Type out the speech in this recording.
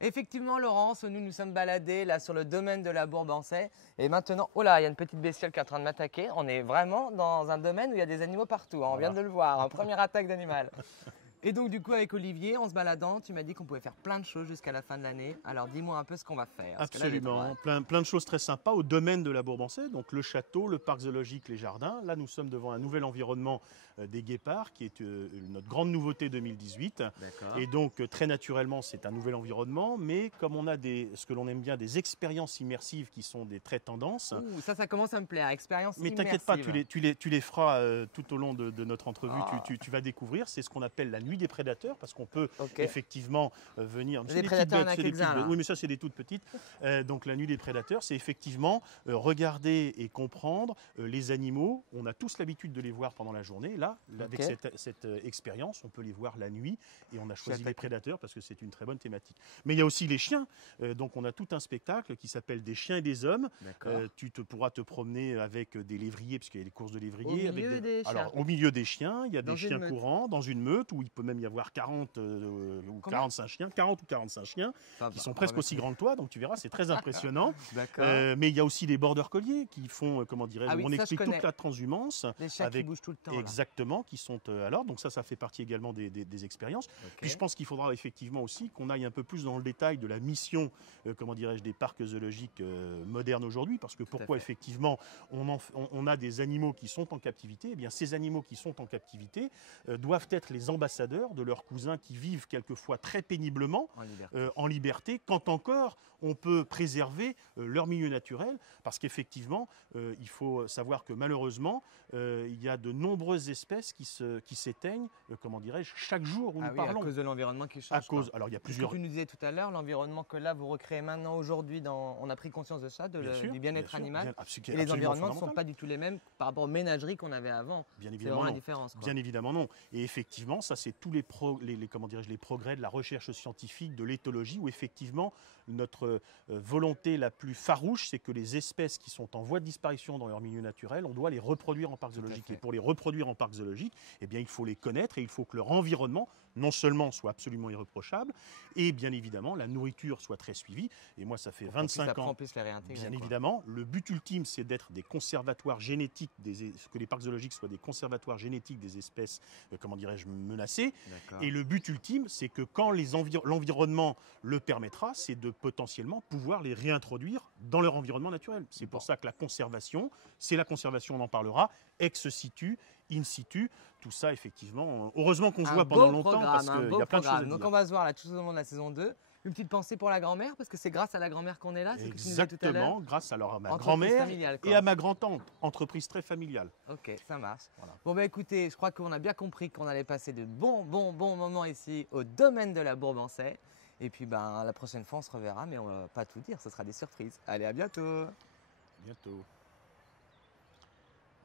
Effectivement, Laurence, nous sommes baladés là sur le domaine de la Bourbansais. Et maintenant, oh là, il y a une petite bestiole qui est en train de m'attaquer. On est vraiment dans un domaine où il y a des animaux partout, hein. On vient de le voir, première attaque d'animal. Et donc du coup avec Olivier, en se baladant, tu m'as dit qu'on pouvait faire plein de choses jusqu'à la fin de l'année. Alors dis-moi un peu ce qu'on va faire. Absolument, plein de choses très sympas au domaine de la Bourbansais, donc le château, le parc zoologique, les jardins. Là nous sommes devant un nouvel environnement des guépards qui est notre grande nouveauté 2018. Et donc très naturellement c'est un nouvel environnement, mais comme on a ce que l'on aime bien, des expériences immersives qui sont des traits tendances. Ouh, ça commence à me plaire, expérience immersive. Mais t'inquiète pas, tu les feras tout au long de notre entrevue, tu vas découvrir, c'est ce qu'on appelle la nuit des prédateurs, parce qu'on peut effectivement venir. Les prédateurs, il y en a quelques-uns. Oui, mais ça, c'est des toutes petites. Donc, la nuit des prédateurs, c'est effectivement regarder et comprendre les animaux. On a tous l'habitude de les voir pendant la journée. Là, avec cette expérience, on peut les voir la nuit et on a choisi les prédateurs parce que c'est une très bonne thématique. Mais il y a aussi les chiens. Donc, on a tout un spectacle qui s'appelle Des chiens et des hommes. Tu pourras te promener avec des lévriers, puisqu'il y a des courses de lévriers. Au milieu des chiens, il y a des chiens courants dans une meute où il peut même y avoir 40 ou 45 chiens, 40 ou 45 chiens qui sont presque aussi grands que toi, donc tu verras, c'est très impressionnant. Mais il y a aussi des border colliers qui font, comment dirais-je, on explique toute la transhumance. Des chiens qui bougent tout le temps. Exactement, qui sont alors, donc ça fait partie également des expériences. Puis je pense qu'il faudra effectivement aussi qu'on aille un peu plus dans le détail de la mission, comment dirais-je, des parcs zoologiques modernes aujourd'hui, parce que pourquoi effectivement on a des animaux qui sont en captivité. Eh bien, ces animaux qui sont en captivité doivent être les ambassadeurs de leurs cousins qui vivent quelquefois très péniblement en liberté, quand encore on peut préserver leur milieu naturel, parce qu'effectivement, il faut savoir que malheureusement, il y a de nombreuses espèces qui s'éteignent, comment dirais-je, chaque jour où nous parlons. À cause de l'environnement qui change. Alors il y a plusieurs. Ce que tu nous disais tout à l'heure, l'environnement que là vous recréez maintenant aujourd'hui, on a pris conscience de ça, du bien-être animal. Et les environnements ne sont pas du tout les mêmes par rapport aux ménageries qu'on avait avant. Bien évidemment, la différence. Bien évidemment non. Et effectivement, ça c'est tous les progrès de la recherche scientifique, de l'éthologie, où effectivement notre volonté la plus farouche, c'est que les espèces qui sont en voie de disparition dans leur milieu naturel, on doit les reproduire en parc zoologique. Et pour les reproduire en parc zoologique, eh bien, il faut les connaître et il faut que leur environnement, non seulement soit absolument irréprochable, et bien évidemment, la nourriture soit très suivie. Et moi, ça fait 25 ans. Bien évidemment, le but ultime, c'est d'être des conservatoires génétiques, que les parcs zoologiques soient des conservatoires génétiques des espèces, comment dirais-je, menacées. Et le but ultime, c'est que quand l'environnement le permettra, c'est de potentiellement pouvoir les réintroduire dans leur environnement naturel. C'est pour ça que la conservation, on en parlera, ex situ, in situ, tout ça effectivement. Heureusement qu'on se voit pendant longtemps parce qu'il y a plein de choses à dire. Donc on va se voir là tout au long de la saison 2. Une petite pensée pour la grand-mère, parce que c'est grâce à la grand-mère qu'on est là. Exactement, grâce à ma grand-mère et à ma grand-tante. Entreprise très familiale. Ok, ça marche. Voilà. Bon bah écoutez, je crois qu'on a bien compris qu'on allait passer de bons moments ici au domaine de la Bourbansais. Et puis la prochaine fois on se reverra, mais on va pas tout dire, ce sera des surprises. Allez, à bientôt. Bientôt.